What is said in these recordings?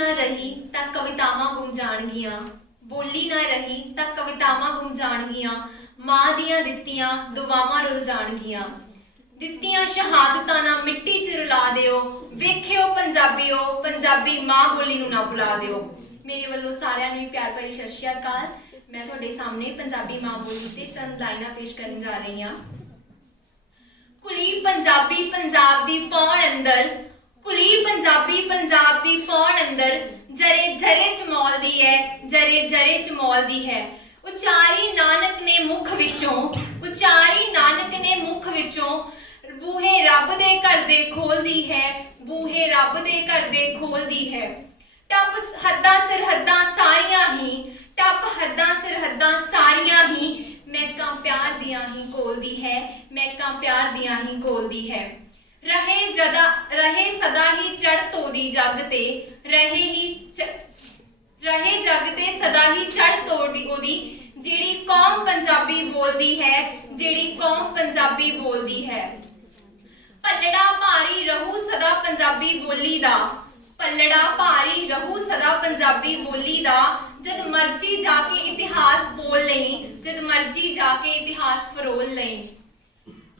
ਨਾ ਰਹੀ ਤਾਂ ਕਵਿਤਾਵਾਂ ਗੁੰਮ ਜਾਣਗੀਆਂ। ਬੋਲੀ ਨਾ ਰਹੀ ਤਾਂ ਕਵਿਤਾਵਾਂ ਗੁੰਮ ਜਾਣਗੀਆਂ। ਮਾਂ ਦੀਆਂ ਦਿੱਤੀਆਂ ਦੁਆਵਾਂ ਰੁਲ ਜਾਣਗੀਆਂ। ਦਿੱਤੀਆਂ ਸ਼ਹਾਦਤਾਂ ਨਾ ਮਿੱਟੀ 'ਚ ਰੁਲਾ ਦਿਓ। ਵੇਖਿਓ ਪੰਜਾਬੀਓ, ਪੰਜਾਬੀ ਮਾਂ ਬੋਲੀ ਨੂੰ ਨਾ ਭੁਲਾ ਦਿਓ। ਮੇਰੇ ਵੱਲੋਂ ਸਾਰਿਆਂ ਨੂੰ ਪਿਆਰ ਭਰੀ ਸਤਿ ਸ਼੍ਰੀ ਅਕਾਲ। ਮੈਂ ਤੁਹਾਡੇ ਸਾਹਮਣੇ ਪੰਜਾਬੀ ਮਾਂ ਬੋਲੀ ਤੇ ਚੰਦ ਲਾਈਨਾਂ ਪੇਸ਼ ਕਰਨ ਜਾ ਰਹੀ ਹਾਂ। ਕੁਲੀ ਪੰਜਾਬੀ ਪੰਜਾਬ ਦੀ ਪੌਣ ਅੰਦਰ ਕੁਲੀ ਪੰਜਾਬੀ, ਪੰਜਾਬ ਦੀ ਪੌਣ ਅੰਦਰ ਜਰੇ ਜਰੇ ਚ ਮੌਲਦੀ ਹੈ, ਜਰੇ ਜਰੇ ਚ ਮੌਲਦੀ ਹੈ। ਉਚਾਰੀ ਨਾਨਕ ਨੇ ਮੁਖ ਵਿੱਚੋਂ, ਉਚਾਰੀ ਨਾਨਕ ਨੇ ਮੁਖ ਵਿੱਚੋਂ ਬੂਹੇ ਰੱਬ ਦੇ ਘਰ ਦੇ ਖੋਲਦੀ ਹੈ, ਬੂਹੇ ਰੱਬ ਦੇ ਘਰ ਦੇ ਖੋਲਦੀ ਹੈ। ਟੱਪ ਹੱਦਾਂ ਸਰਹੱਦਾਂ ਸਾਰੀਆਂ ਹੀ, ਟੱਪ ਹੱਦਾਂ ਸਰਹੱਦਾਂ ਸਾਰੀਆਂ ਹੀ, ਮਹਿਕਾਂ ਪਿਆਰ ਦੀਆਂ ਹੀ ਕੋਲਦੀ ਹੈ, ਮਹਿਕਾਂ ਪਿਆਰ ਦੀਆਂ ਹੀ ਕੋਲਦੀ ਹੈ। ਰਹੇ ਜਦਾ, ਰਹੇ ਸਦਾ ਹੀ ਚੜ ਤੋਦੀ ਜਗ ਤੇ, ਰਹੇ ਹੀ ਰਹੇ ਜਗ ਤੇ ਸਦਾ ਹੀ ਚੜ ਤੋੜਦੀ ਉਹਦੀ, ਜਿਹੜੀ ਕੌਮ ਪੰਜਾਬੀ ਬੋਲਦੀ ਹੈ, ਜਿਹੜੀ ਕੌਮ ਪੰਜਾਬੀ ਬੋਲਦੀ ਹੈ। ਪੱਲੜਾ ਭਾਰੀ ਰਹੂ ਸਦਾ ਪੰਜਾਬੀ ਬੋਲੀ ਦਾ ਪੱਲੜਾ ਭਾਰੀ ਰਹੂ ਸਦਾ ਪੰਜਾਬੀ ਬੋਲੀ ਦਾ, ਜਦ ਮਰਜ਼ੀ ਜਾ ਕੇ ਇਤਿਹਾਸ ਬੋਲ ਲਈ, ਜਦ ਮਰਜ਼ੀ ਜਾ ਕੇ ਇਤਿਹਾਸ ਫਰੋਲ ਲਈ।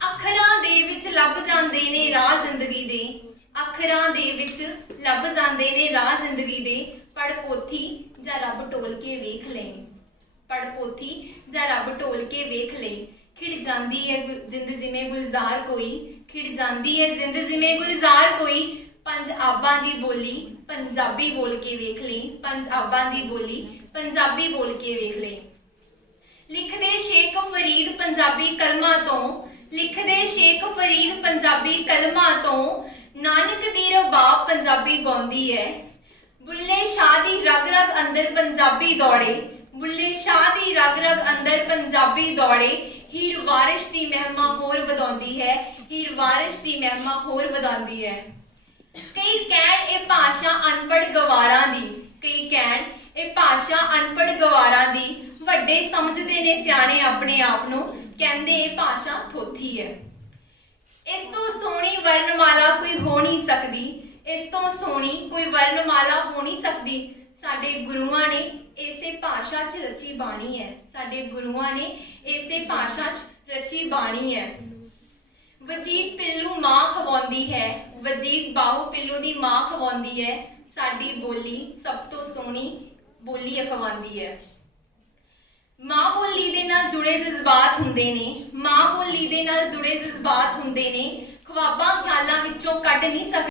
ਅੱਖਰਾਂ ਦੇ ਵਿੱਚ ਲੱਭ ਜਾਂਦੇ ਨੇ ਰਾਹ ਜ਼ਿੰਦਗੀ ਦੇ। ਅੱਖਰਾਂ ਦੇ ਵਿੱਚ ਲੱਭ ਜਾਂਦੇ ਨੇ ਰਾਹ ਜ਼ਿੰਦਗੀ ਦੇ। ਪੜ ਪੋਥੀ ਜਾਂ ਰੱਬ ਟੋਲ ਕੇ ਵੇਖ ਲਈ ਪੜ ਪੋਥੀ ਜਾਂ ਰੱਬ ਟੋਲ ਕੇ ਵੇਖ ਲਈ ਖਿੜ ਜਾਂਦੀ ਹੈ ਜਿੰਦ ਜਿਵੇਂ ਗੁਲਜ਼ਾਰ ਕੋਈ। ਖਿੜ ਜਾਂਦੀ ਹੈ ਜਿੰਦ ਜਿਵੇਂ ਗੁਲਜ਼ਾਰ ਕੋਈ। ਪੰਜ ਆਬਾਂ ਦੀ ਬੋਲੀ ਪੰਜਾਬੀ ਬੋਲ ਕੇ ਵੇਖ ਲਈ ਪੰਜ ਆਬਾਂ ਦੀ ਬੋਲੀ ਪੰਜਾਬੀ ਬੋਲ ਕੇ ਵੇਖ ਲਈ ਲਿਖਦੇ ਸ਼ੇਖ ਫਰੀਦ ਪੰਜਾਬੀ ਕਲਮਾਂ ਤੋਂ ਲਿਖਦੇ ਸ਼ੇਖ ਫਰੀਦ ਪੰਜਾਬੀ ਕਲਮਾਂ ਤੋਂ, ਨਾਨਕ ਦੀ ਰਬਾਬ ਪੰਜਾਬੀ ਗਾਉਂਦੀ ਹੈ ਬੁੱਲੇ ਸ਼ਾਹ ਦੀ ਰਗ ਰਗ ਅੰਦਰ ਪੰਜਾਬੀ ਦੌੜੇ, ਬੁੱਲੇ ਸ਼ਾਹ ਦੀ ਰਗ ਰਗ ਅੰਦਰ ਪੰਜਾਬੀ ਦੌੜੇ, ਹੀਰ ਵਾਰਿਸ਼ ਦੀ ਮਹਿਮਾ ਹੋਰ ਵਧਾਉਂਦੀ ਹੈ ਹੀਰ ਵਾਰਿਸ਼ ਦੀ ਮਹਿਮਾ ਹੋਰ ਵਧਾਉਂਦੀ ਹੈ ਕਈ ਕਹਿਣ ਇਹ ਭਾਸ਼ਾ ਅਨਪੜ ਗਵਾਰਾਂ ਦੀ, ਕਈ ਕਹਿਣ ਇਹ ਭਾਸ਼ਾ ਅਨਪੜ ਗਵਾਰਾਂ ਦੀ, ਵੱਡੇ ਸਮਝਦੇ ਨੇ ਸਿਆਣੇ ਆਪਣੇ ਆਪ ਨੂੰ ਕਹਿੰਦੇ ਇਹ ਭਾਸ਼ਾ ਥੋਥੀ ਹੈ। ਇਸ ਤੋਂ ਸੋਹਣੀ ਵਰਣਮਾਲਾ ਕੋਈ ਹੋ ਨਹੀਂ ਸਕਦੀ। ਇਸ ਤੋਂ ਸੋਹਣੀ ਕੋਈ ਵਰਣਮਾਲਾ ਹੋ ਨਹੀਂ ਸਕਦੀ। ਸਾਡੇ ਗੁਰੂਆਂ ਨੇ ਇਸੇ ਭਾਸ਼ਾ 'ਚ ਰਚੀ ਬਾਣੀ ਹੈ। ਸਾਡੇ ਗੁਰੂਆਂ ਨੇ ਇਸੇ ਭਾਸ਼ਾ 'ਚ ਰਚੀ ਬਾਣੀ ਹੈ। ਵਜੀਦ ਪਿੱਲੂ ਮਾਂ ਖਵਾਉਂਦੀ ਹੈ। ਵਜੀਦ ਬਾਹੂ ਪਿੱਲੂ ਦੀ ਮਾਂ ਖਵਾਉਂਦੀ ਹੈ। ਸਾਡੀ ਬੋਲੀ ਸਭ ਤੋਂ ਸੋਹਣੀ ਬੋਲੀ ਅਖਵਾਉਂਦੀ ਹੈ। ਮਾਂ ਬੋਲੀ ਦੇ ਨਾਲ ਜੁੜੇ ਜਜ਼ਬਾਤ ਹੁੰਦੇ ਨੇ, ਮਾਂ ਬੋਲੀ ਦੇ ਨਾਲ ਜੁੜੇ ਜਜ਼ਬਾਤ ਹੁੰਦੇ ਨੇ ਖਵਾਬਾਂ ਖਿਆਲਾਂ ਵਿੱਚੋਂ ਕੱਢ ਨਹੀਂ ਸਕਦੇ।